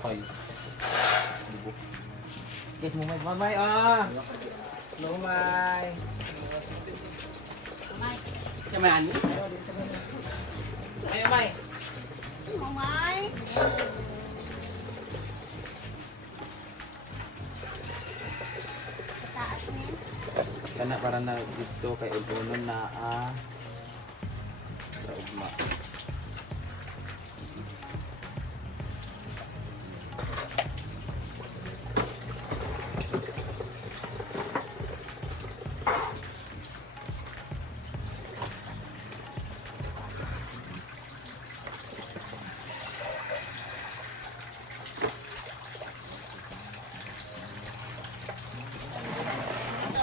Ay. Guys, mamay ah. Mamay. Samahan mo? Ay, mamay. Mamay. Taas na yun. Kana para na dito kay ugunon na sa ugma.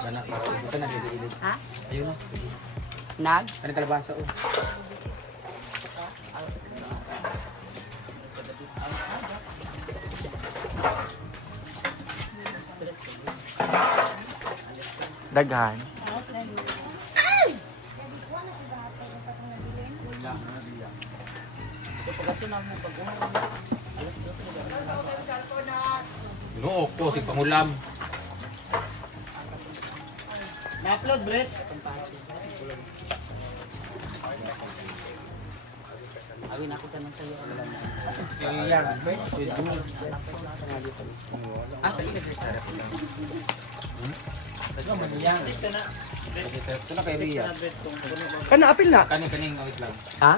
Kana para dito na dito. Ha? Ayun. Nag? Kana kalabasa oh. Daghan. Luok ko si pangulam. Na-upload, Brett. Awin ako tanong sa'yo. Yan. Ah, sa iyo. Ito na kay Ria. Ano, apil na? Kaning wait lang. Ha?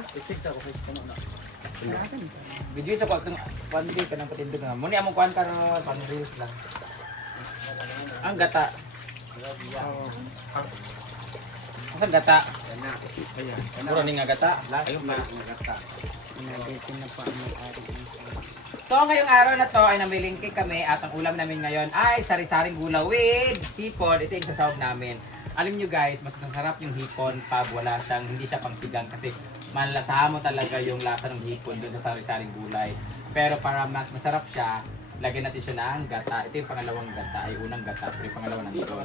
Video sa ko itong one day ka ng patindog nga. Muna among kuhan karon pang reels lang. Ang gata. Ang gata. Puro ni nga gata. Ayun na, nagata. Nadesin na po ang may-ari. So ngayong araw na to ay namilingki kami at ang ulam namin ngayon ay sari-saring gula with hipon. Ito yung sasawag namin. Alam nyo guys, mas masarap yung hipon pag wala siyang, hindi siya pang sigang kasi manlasahan mo talaga yung lasa ng hipon doon sa sari-saring gulay. Pero para mas masarap siya, lagyan natin siya ng gata. Ito yung pangalawang gata, ay unang gata, pero yung pangalawa nandito.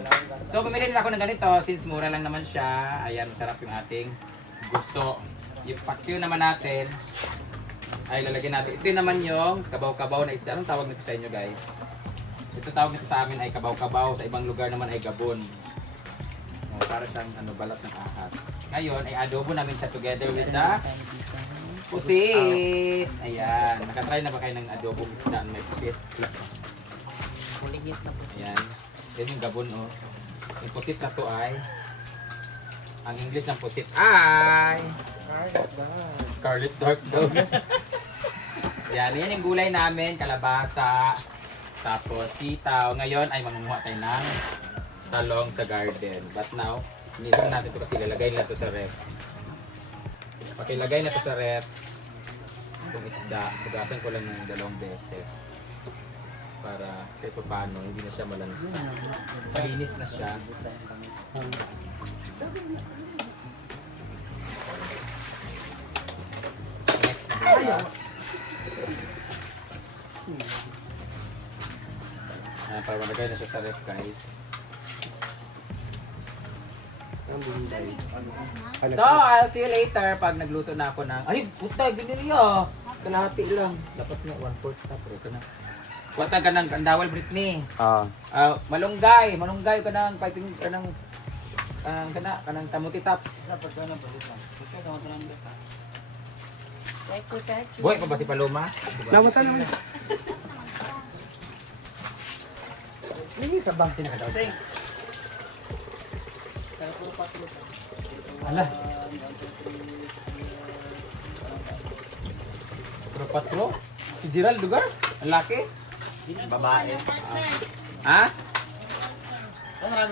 So bumili rin ako ng ganito since mura lang naman siya. Ayan, masarap yung ating gusto. Yung paksiw naman natin, ay lalagyan natin. Ito naman yung kabaw-kabaw na isda. Anong tawag nito sa inyo guys? Ito tawag nito sa amin ay kabaw-kabaw. Sa ibang lugar naman ay gabon. O, para siyang balat ng ahas. Ngayon ay adobo namin siya together with the pusit. Ayan. Nakatry na ba kayo ng adobo isda na may pusit? Kuligit na po siya. Ayan. Yan yung gabon oh. Yung pusit na to ay ang English ng pusit ay Scarlet Dark daw. Yan yung gulay namin, kalabasa, tapos sitaw. Ngayon ay mangunguha tayo ng talong sa garden. But now, hindi natin ito kasi lalagay na ito sa ref. Pakilagay na ito sa ref. Itong isda, tugasan ko lang ng 2 beses. Para kahit paano, hindi na siya malansa. Malinis na siya. Next na bukas. Para malagay na siya sa ref guys. So, I'll see you later pag nagluto na ako ng... Ay, puta, ganyan niya. Kalahati lang. Dapat na 1/4 na, pero ka na. Kuwata ka ng kandawal, Britney. Malunggay ka ng piping, ka ng tamuti tops. Buhay pa ba si Paloma? Lawatan naman. Hindi sa bank sinakadaw. Ala. Pero patlo? Si Gerald lugar? Ang laki? Babae. Ha?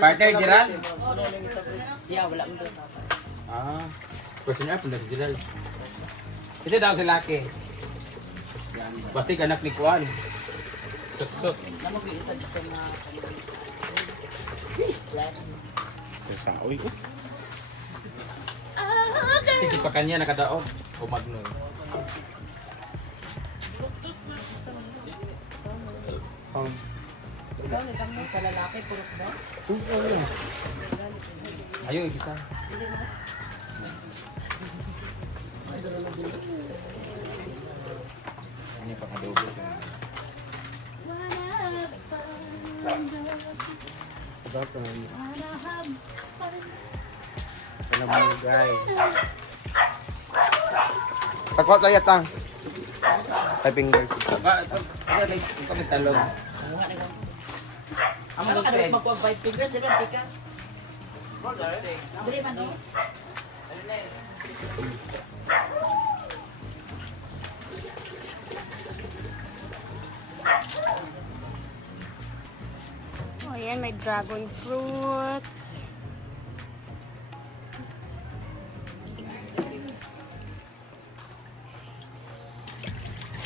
Partner Gerald? Siya, wala mo doon. Personal pun si Gerald. Ito daw si laki. Basig anak ni Kuan. Sut-sut. Ano ko isa dito na... Susaoy ko. Kasi pa kanya nakadaog. Umagnoy. So, nagkamay sa lalaki, puro ba? Ayo, isa. Ano yung pang-adobo siya? Alam mo guys. Pagkot lang yatang. 5 fingers. Ikaw nagtalog. Ang Ano ka mag-upend. dapat magkuha 5 fingers, di ba? Tikas. Dili man, no? Oh, ayan, may dragon fruits.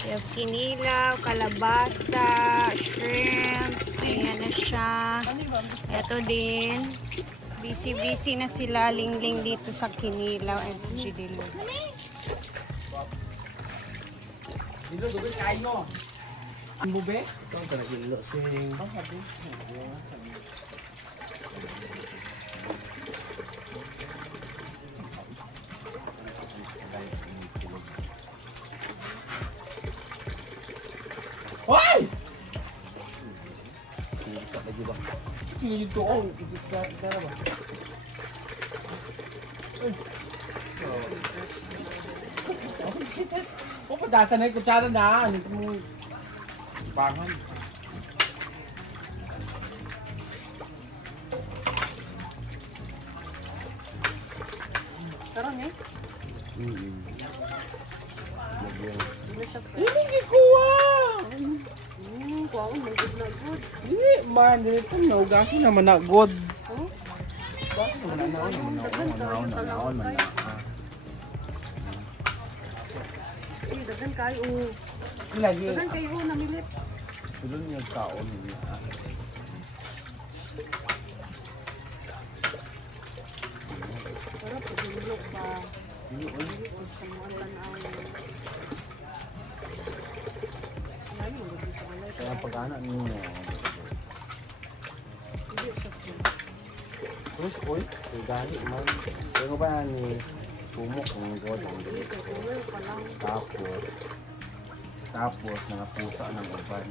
Yung kinilaw, kalabasa, shrimp. Ayan na siya. Ito din. Busy-busy na sila lingling dito sa kinilaw and sa chidilo. Ang bube? Ito ang talagilo sing. Hoy! Sige, lagi ba? Sino yung tuong? Kaya ba? Oh, patasan na yung kutsara na. Ano mo? Bangan. Karoon eh. Hindi kuha! Kuha ko, may good na good. Hindi, man. Dito naugasin naman na good. Dagan kayo. Lagi. Dagan kayo, namilit. Tulong niya kaon. Pero pagulog ba? Kaya pag-anak ninyo. Terus, oy, dali man. Kaya ko ba ni pumok ng god ang tapos mga pusa ng uban.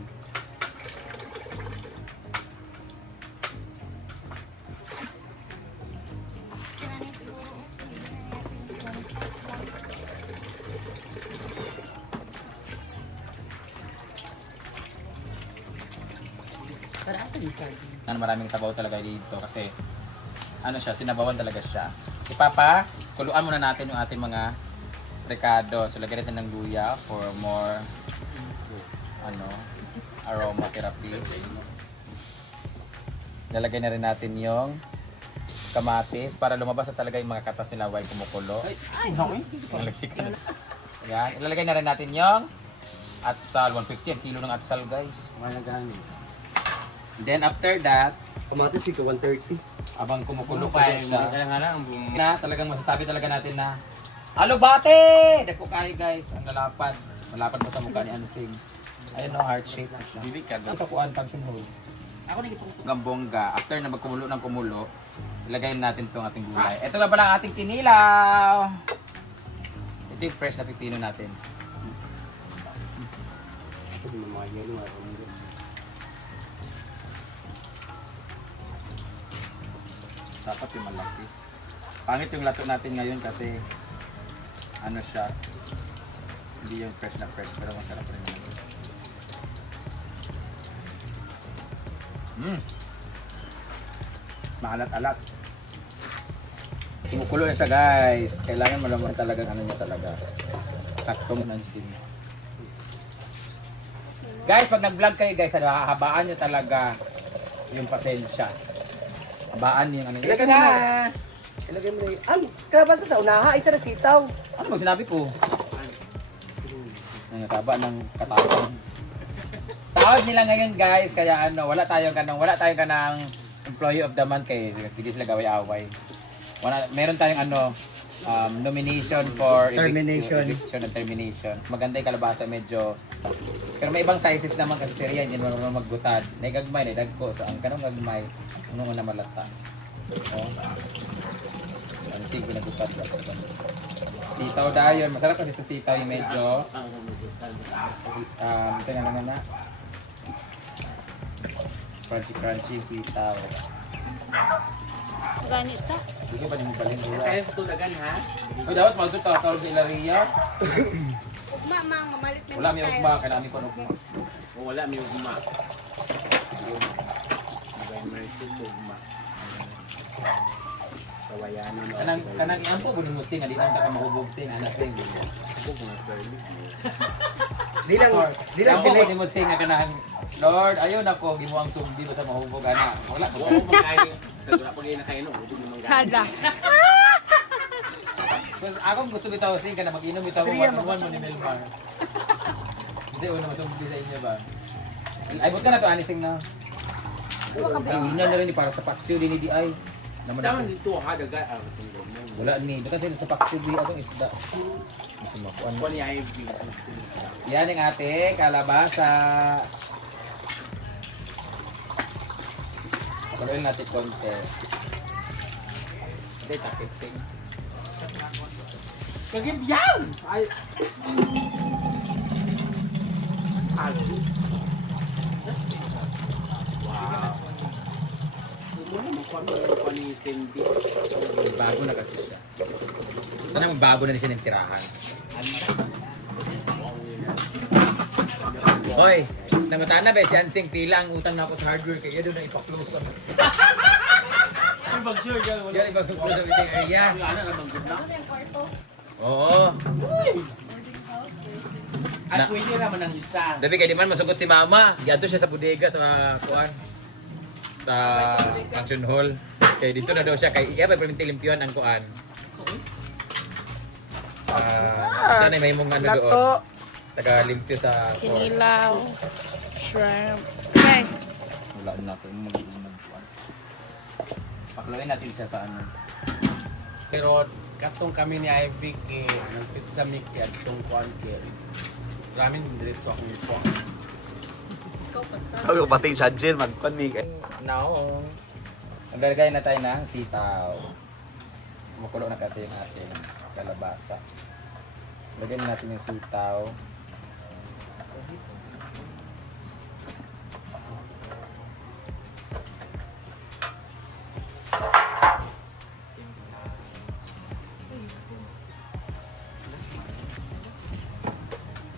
Para asa ni Sagi? Maraming sabaw talaga dito kasi ano siya, sinabawan talaga siya. Ipapa, kuluan muna natin yung ating mga recado. So lagyan natin ng luya for more aroma therapy. Lalagay na rin natin yung kamatis para lumabas na talaga yung mga katas nila while kumukulo. Nalaksikan. Yan. Ilalagay na rin natin yung atsal. 150 ang kilo ng atsal, guys. Mga gani. Then after that, Kamatis ikaw 130. abang kumukulo Ano pa pa siya. kaya nga lang Na talagang masasabi talaga natin na alubate! Dako kayo guys, ang lalapad. Malapad pa sa mukha ni Anusig. Ayun no, heart shape na siya. bibig ka Nasa kuan, function hole. Ako na gitong Gambongga, after na magkumulo ng kumulo, ilagay natin itong ating gulay. Ito nga pala ang ating kinilaw! Ito yung fresh na pipino natin. mga yelo nga. Dapat yung malaki. Pangit yung lato natin ngayon kasi ano siya, hindi yung fresh na fresh pero masarap rin naman. Maalat-alat. Kumukulo na siya guys. Kailangan malaman talaga ano niya talaga. Saktong nansin. Guys, pag nag-vlog kayo guys, ano, habaan nyo talaga yung pasensya. Habaan yung ano. Ilagay na! Ilagay mo na yun. Ang kalabasa sa unaha, isa na sitaw. Ano bang sinabi ko? Ang nataba ng katapang. Sahod nila ngayon guys, kaya ano, wala tayong kanang employee of the month kay sige sila gaway-away. Meron tayong nomination for Termination. eviction and termination. Maganda yung kalabasa, medyo pero may ibang sizes naman kasi si Rian, yun marunong magbutad. Naigagmay, naidagko. So ang kanong gagmay, ano na malata. Oh. Ano sige, pinagutad. Sitaw dayon. Masarap kasi sa sitaw yung medyo ito na. Crunchy sitaw. Ganit ta. Hindi ka pa din mo balhin ulo. Kaya sa tulagan ha? Uy, dapat magto ka tawag sa Ilaria. Ugma mang mamalit na Wala may ugma, kanami ko ugma. O wala, may ugma. Mercy ugma. Kawayanan. Kanang iyan po bunin mo sing, hindi lang ka mahubog sing, ana sing. Di lang Sila sila. bunin mo sing, kanang Lord, ayun ako, gimuang sumbi ba sa mahubog ana. Wala ko. Oo, magkain. Sa dula pag inakain, ubod naman gano'n. Kada. Akong gusto bitaw sing, kana mag-inom bitaw mo, manuwan mo ni Melmar. Kasi una masumbi sa inyo ba? Ay, buta na to, anising na. Ay, una na rin para sa paksiw din ni Di-ay. Naman Tama natin. dito ha, daga. Sundog mo. Wala ni, baka sila sa paksiw di atong isda. Kasi makuan mo. Kuha ni Ivy. Yan ang ate, kalabasa. Pagkaroon natin konti. Hindi, takip sing. Kagibyan! Ay! Wow. Ito naman, kuha ni Cindy. Bago na kasi siya. Sana bago na ni siya ng tirahan. Hoy, nangutan na ba si Hansing pila ang utang na ako sa hardware kaya doon na ipa-close ako. Ay, mag-sure dyan. Yan ipa-close sa meeting area. Wala na naman good na. Oo. At pwede naman ang isa. Dabi kay di man masugot si mama. Giadto siya sa bodega sa kuan. Sa function hall. Kaya dito na daw siya kay iya pa perminti limpyuhan ang kuan. Siya na may mong ano doon. Taga-limpyo sa Kinilaw. Shrimp. Okay. wala na ako mag-inom kuan. Paklawin natin siya sa ano. Pero katong kami ni Ivy ng pizza Mickey at itong kuan kay maraming diretso akong ipo. Sabi ko pati sa Jill magpanig. Now, maglalagay na tayo ng sitaw. Kumukulo na kasi yung ating kalabasa. Lagyan natin yung sitaw.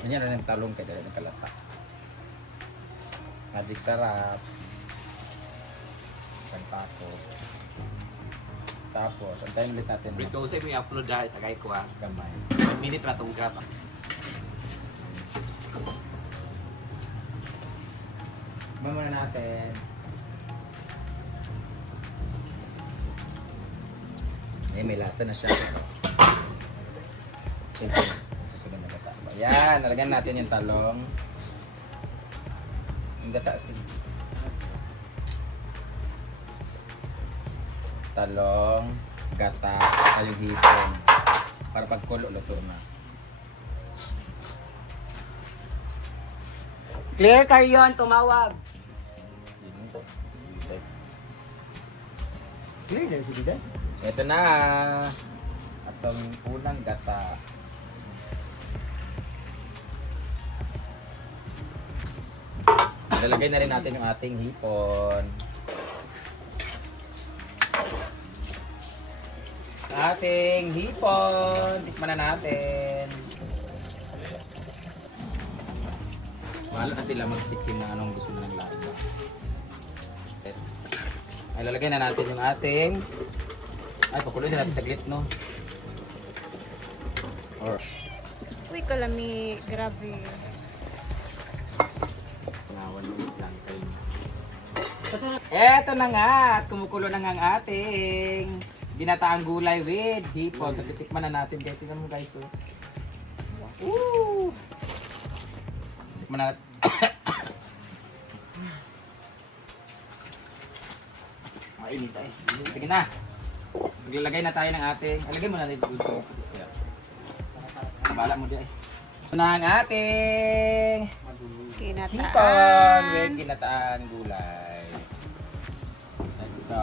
Ganyan na ng talong kaya ng kalata. Magic sarap. Pansako. Tapos, antayin ulit natin ng Brito sa mo i-upload dahil tagay ko ha. gamay. Minute na itong gap. Iba muna natin. Eh, may lasa na siya. Siyempre, susunod na gata. Ayan, nalagyan natin yung talong. Yung gata sige. Talong, gata, at yung hipon. Para pagkulo, luto na. Clear Carrion, tumawag. Clear na si Dida. Ito na. Atong unang gata. Lalagay na rin natin yung ating hipon. Ating hipon. Tikman na natin. Mahal na sila magtikim ng anong gusto nilang lasa. Ay, lalagay na natin yung ating... Ay, pakuloy na natin saglit, no? Or, Uy, kalami. Grabe. pangawan mo lang kayo. Eto na nga! At kumukulo na nga ang ating ginataang gulay with hipon. So, titikman na natin guys. Tingnan mo guys, oh. Woo! Tikman na natin. Mainit ay. Sige na. Maglalagay na tayo ng ating... Alagay mo na rin dito. Bala mo di ay. Ito na ang ating hipon Kinataan. with ginataan gulay. Let's go.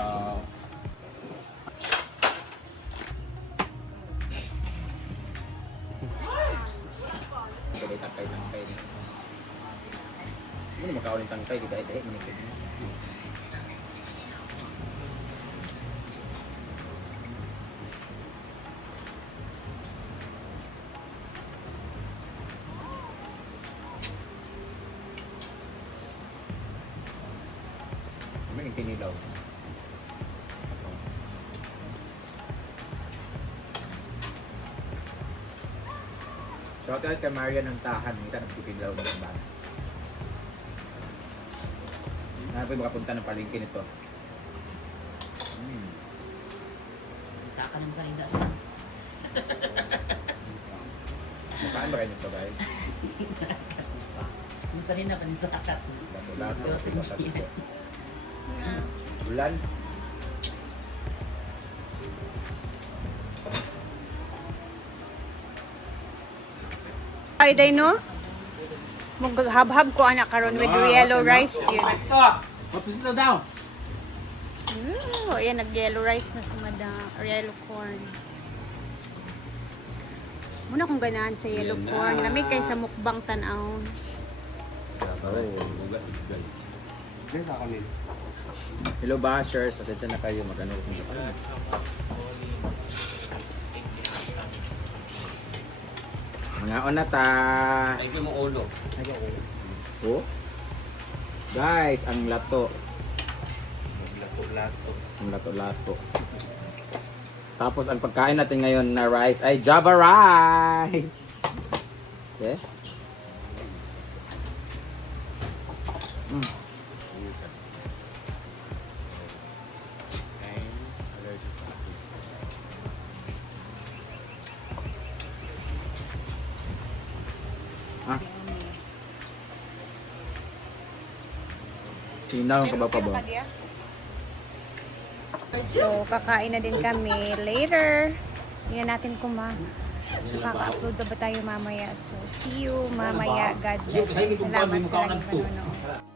Pwede takay ng kainin. Ano makauling tangkay di dai manikid. May kinilaw. Shout out kay Maria ng Tahan, kita nagpipinlaw ng bata. Ano pa makapunta ng palengke nito? Saka ng salida sa. Makaan ba kayo nito guys? Masarin na pa sa akat. Lahat na kasi kasali ko. Bulan? Ay, day no? Maghab-hab ko anak karon with yellow rice yun. Mapusito daw. Oh, yan, nag-yellow rice na si madam. Or yellow corn. Muna kong ganahan sa yellow corn. Lamig kay sa mukbang tanaw. Guys, ako nil. Hello bashers, pasensya na kayo mag-ano. Mga on na ta. Ay, mo ulo. Oh. Guys, ang lato. Lato-lato. Ang lato-lato. Tapos ang pagkain natin ngayon na rice ay Java rice. Okay? Ah. Sinaw ang kabapabaw. So, kakain na din kami later. Tingnan natin kung makaka-upload na ba tayo mamaya. So, see you mamaya. God bless. Salamat sa laging panonood.